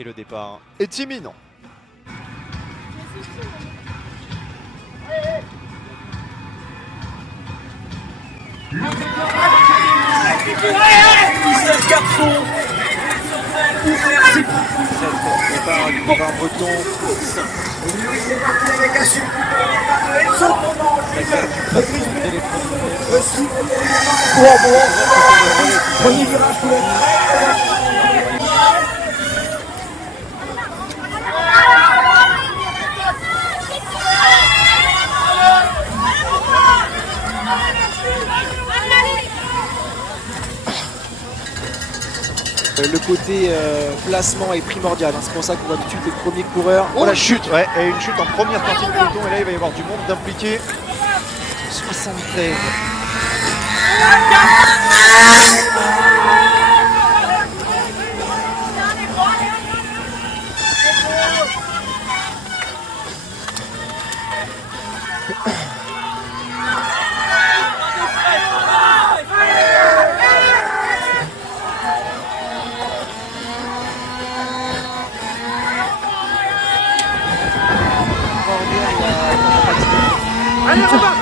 Et le départ est imminent. Garçon. Départ du copain breton. Le côté placement est primordial, hein. C'est pour ça qu'on voit tout de suite les premiers coureurs. Oh la chute, ouais, et une chute en première partie de peloton, et là il va y avoir du monde d'impliqué. 73. Allez, Robin.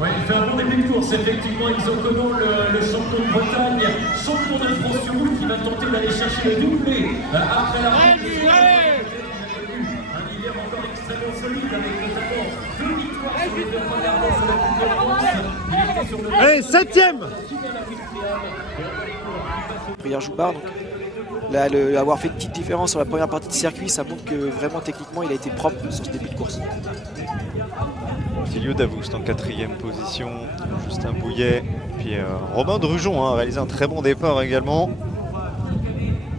Ouais, il fait un bon début de course, effectivement. Isocono, le champion de Bretagne, champion de France sur route, qui va tenter d'aller chercher le doublé après la un hiver encore extrêmement solide, avec notamment 2 victoires sur les 2 premières courses de la Coupe de France. Il était sur le... Allez, 7ème. Prieur-Joubard, donc là, avoir fait une petite différence sur la première partie de circuit, ça montre que vraiment techniquement il a été propre sur ce début de course. Tilio Davoust en 4e position, Justin Bouillet, puis Romain Drujon a réalisé un très bon départ également.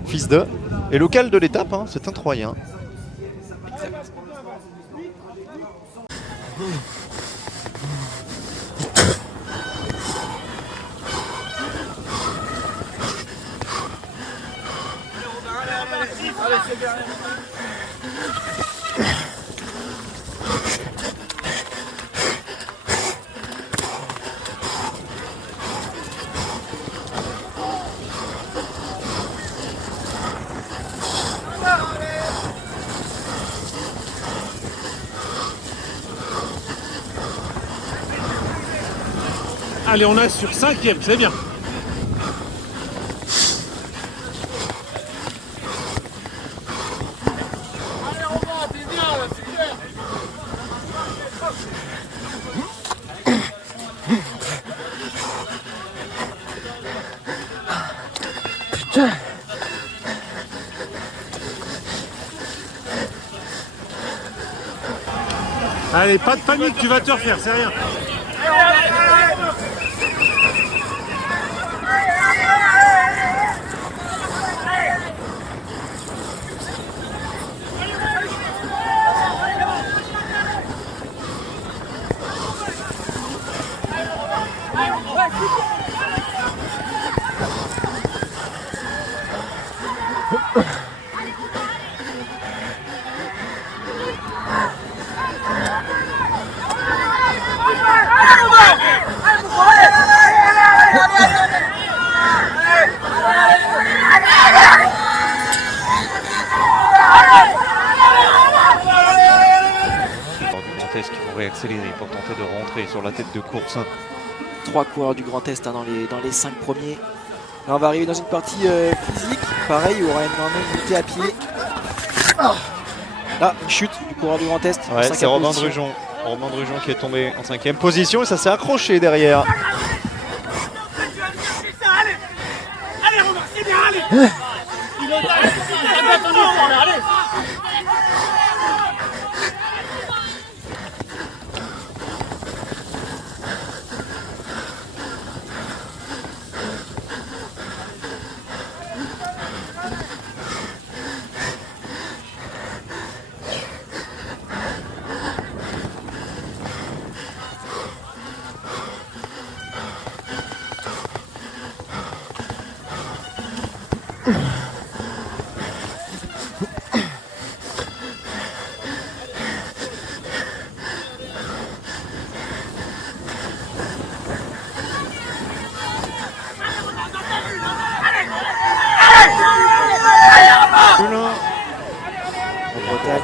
Fils de, et local de l'étape, hein, c'est un Troyen. Exact. Allez, on est sur 5e, c'est bien. Putain. Allez, pas de panique, tu vas te refaire, c'est rien. Qui vont réaccélérer pour tenter de rentrer sur la tête de course. 3 coureurs du Grand Est hein, dans les 5 premiers. Là, on va arriver dans une partie physique. Pareil, il y aura une montée à pied. Là, une chute du coureur du Grand Est. Ouais, c'est Romain Drujon. Romain Drujon qui est tombé en 5e position et ça s'est accroché derrière. Allez, Romain, c'est bien, allez.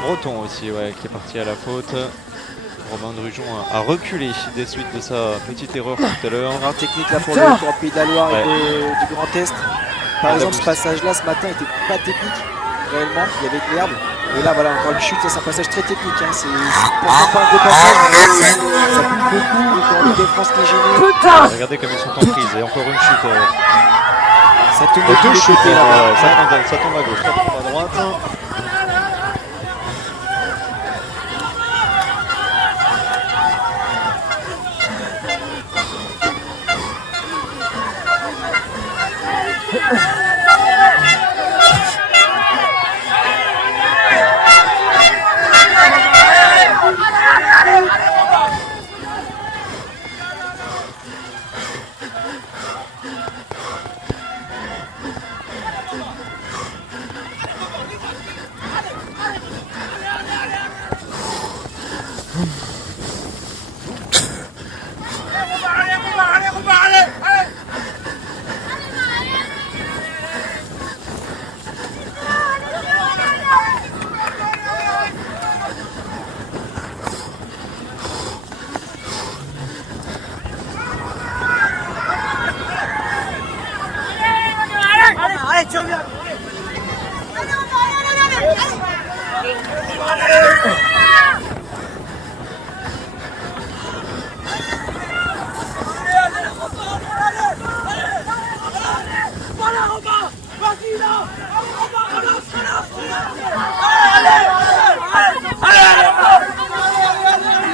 Breton aussi, ouais, qui est parti à la faute. Romain Drujon a reculé des suites de sa petite erreur tout à l'heure. Erreur technique là pour le Pays de la Loire et du Grand Est. Par exemple, ce passage-là ce matin n'était pas technique réellement, il y avait de l'herbe. Et là, voilà, encore une chute, c'est un passage très technique. Hein. C'est pourtant pas un gros passage, mais ça coule beaucoup. Le coureur de France qui est gêné. Regardez comme ils sont en prise, et encore une chute. Ça tombe de tous les côtés là. Ça tombe à gauche, ça tombe à droite. Allez, tu reviens.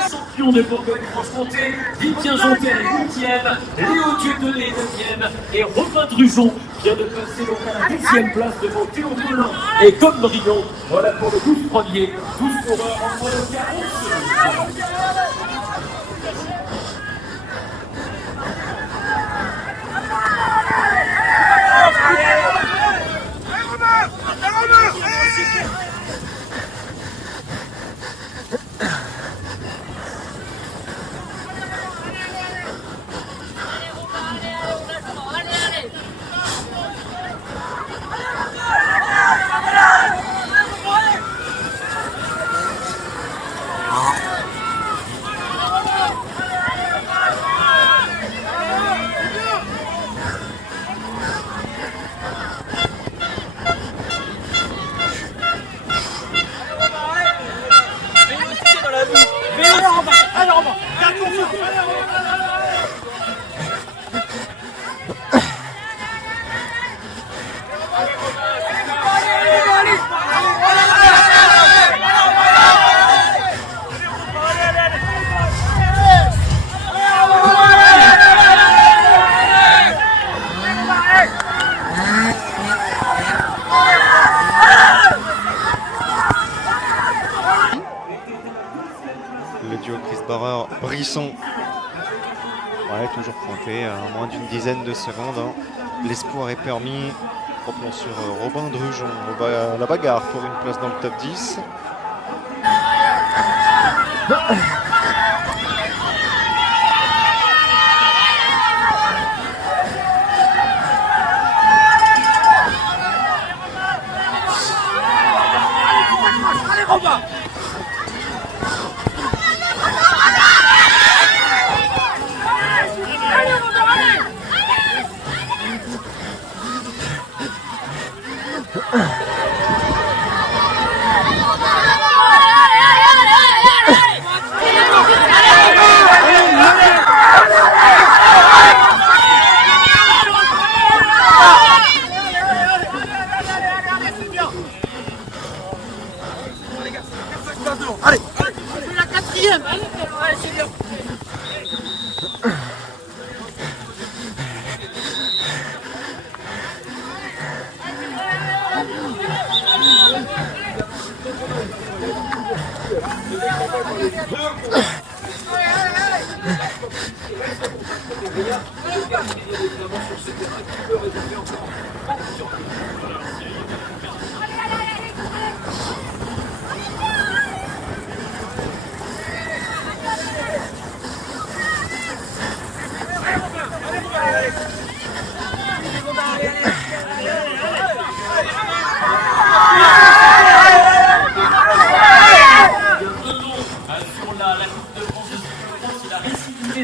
Champion de Bourgogne-Franche-Comté, Vivien Jonter est 8e, Léo Dieudonné est 9e et Romain Drujon vient de passer donc à la 10e place devant Théo Volant et comme Brion. Voilà pour le 12 premier, 12 coureurs en moins de 40 secondes. remonter à moins d'une dizaine de secondes. Hein. L'espoir est permis. Replons sur Robin Drujon. La bagarre pour une place dans le top 10. Allez, Robin! Allez, c'est la quatrième. Allez, c'est bien.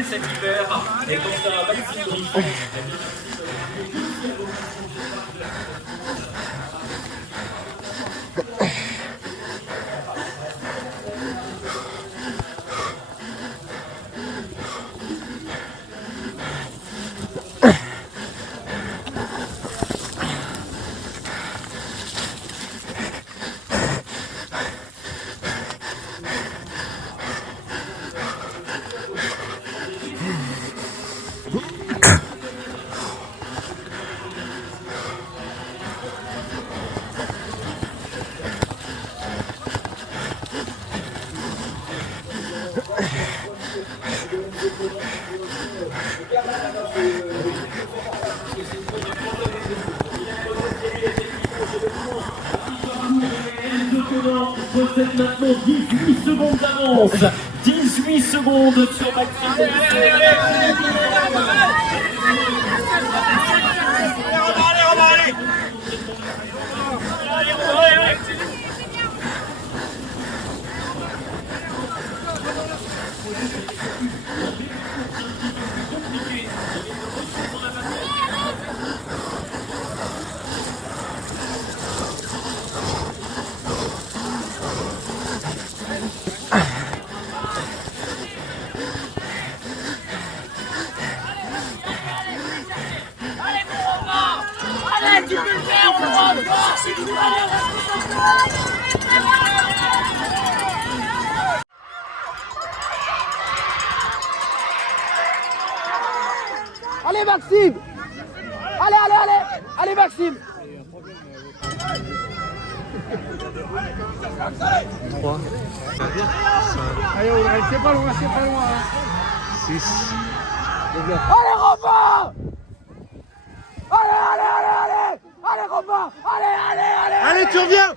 Cet hiver et quant à Maxime Griffon, possède maintenant 18 secondes d'avance. 18 secondes sur Maxime. Tu peux le faire, on va encore. Allez Maxime! Allez Maxime! 3. Allez, Audrey, c'est pas loin, 6. Allez, Robin! Allez, Robin! Allez, tu reviens!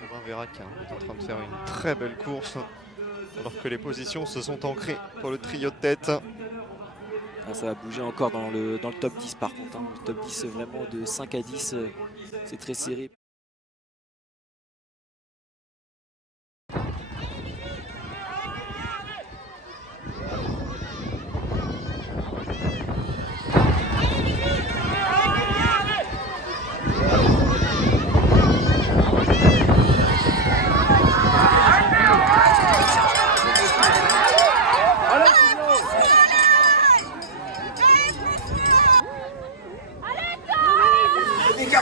Robin Vérac est en train de faire une très belle course, alors que les positions se sont ancrées pour le trio de tête. Ah, ça va bouger encore dans le top 10 par contre. Hein. Le top 10 vraiment de 5 à 10, c'est très serré.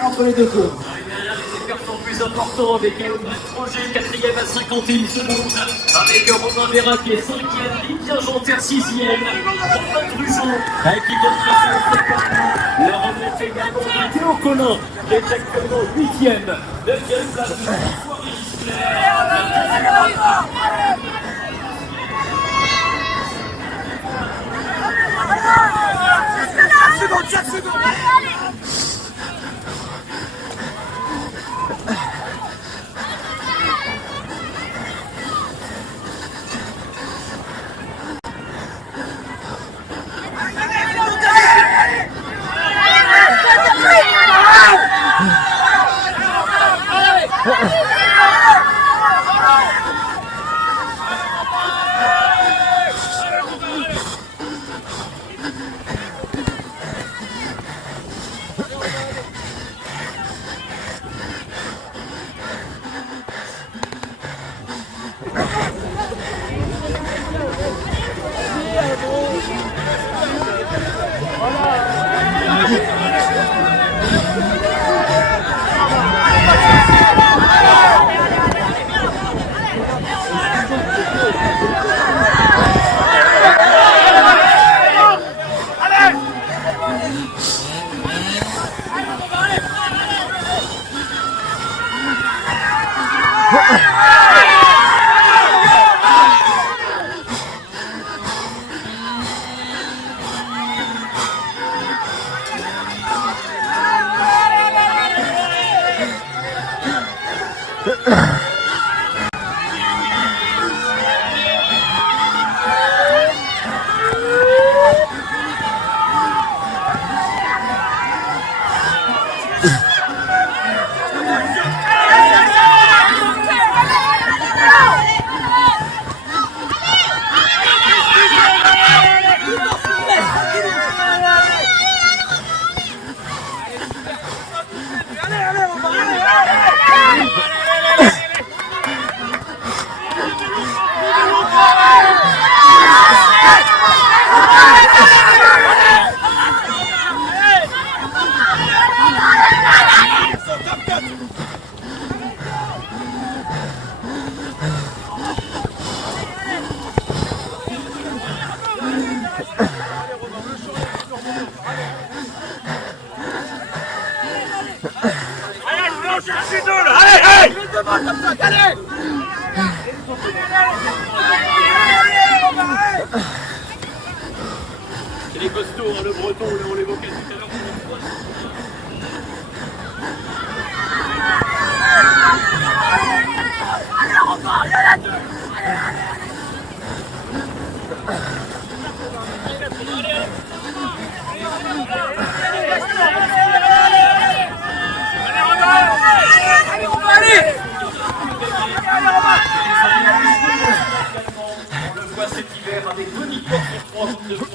Entre les deux tours. Les écarts sont plus importants avec Roger, 4e à 51 secondes. Avec Robin Vérac qui est 5e, Lydien Jonter 6e. Robin Drujon qui donne la remontée également de Théo Collin qui est actuellement 8e. 9e place de François Risler. C'est les costauds, hein, le breton, là, on l'évoquait tout à l'heure. On le voit cet hiver avec deux victoires sur 3 contre le fond.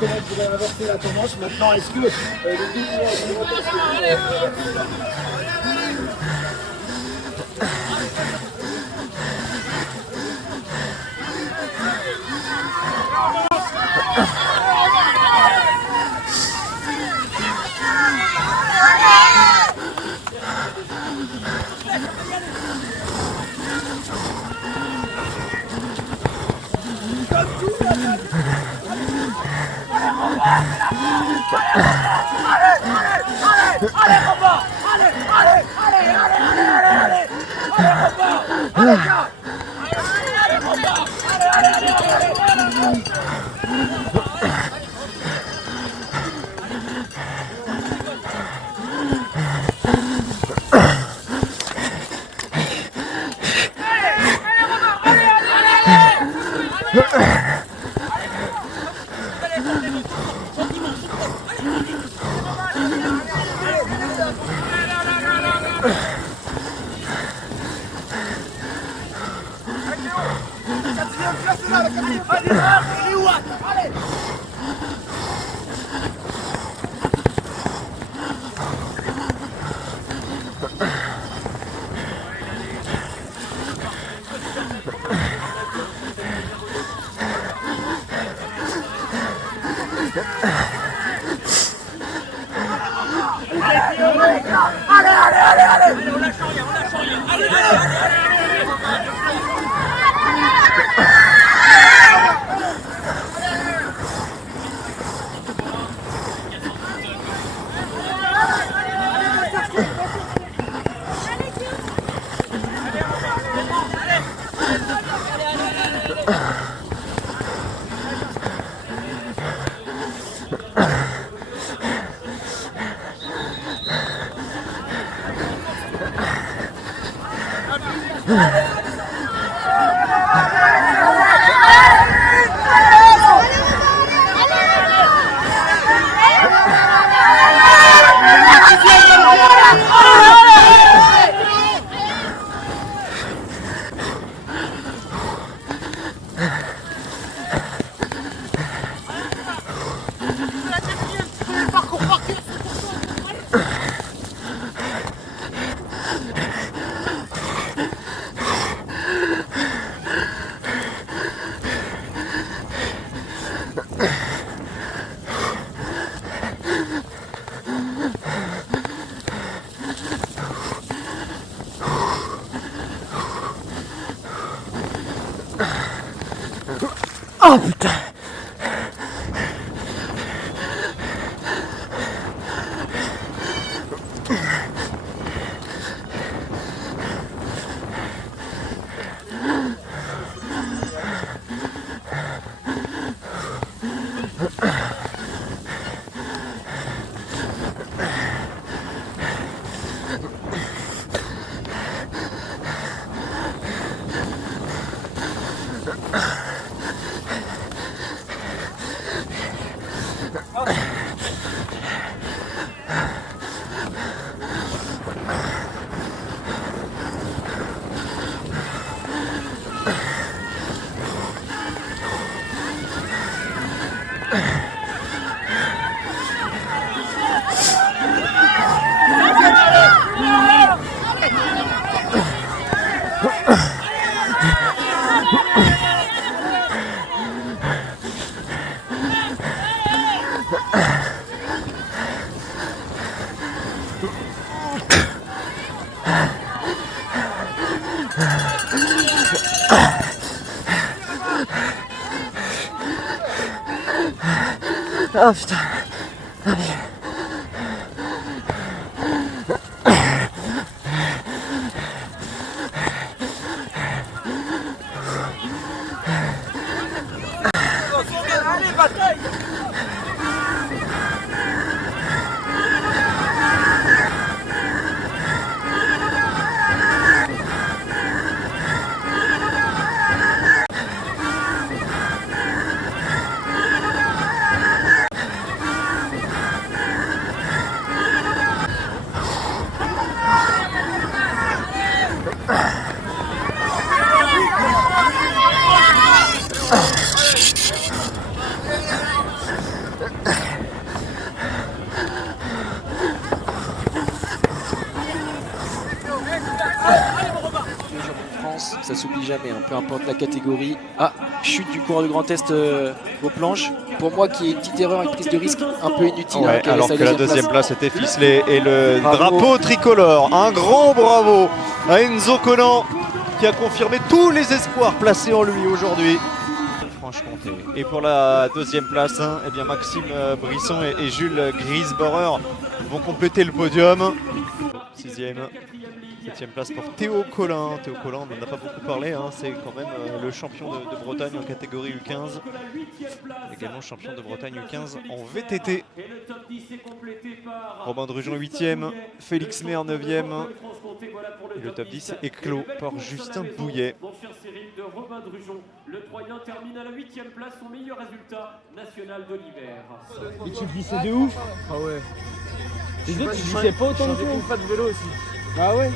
Comment vous avez inversé la tendance maintenant? Est-ce que les Oh putain. Oh putain. Allez, bataille! Ça s'oublie jamais, hein, peu importe la catégorie. Ah, chute du coureur de Grand Est aux planches. Pour moi, qui est une petite erreur, une prise de risque un peu inutile. Ouais, hein, alors que la deuxième place était ficelée et le Bravo. drapeau tricolore. Un grand bravo à Enzo Conan qui a confirmé tous les espoirs placés en lui aujourd'hui. Franche-Comté. Et pour la deuxième place, hein, eh bien Maxime Brisson et Jules Griesbauer vont compléter le podium. Sixième. Septième place pour Théo Collin. Théo Collin, on n'en a pas beaucoup parlé, hein. C'est quand même le champion de Bretagne en catégorie U15. Également champion de Bretagne U15 en VTT. Robin Drujon 8e, Félix Mer 9e. Et le top 10 est clos par Justin Bouillet. Le Troyen termine à la 8e place, son meilleur résultat national de l'hiver. Et tu glissais de ouf. Ah ouais. Tu glissais pas autant que toi. Pas de vélo aussi. Ah ouais.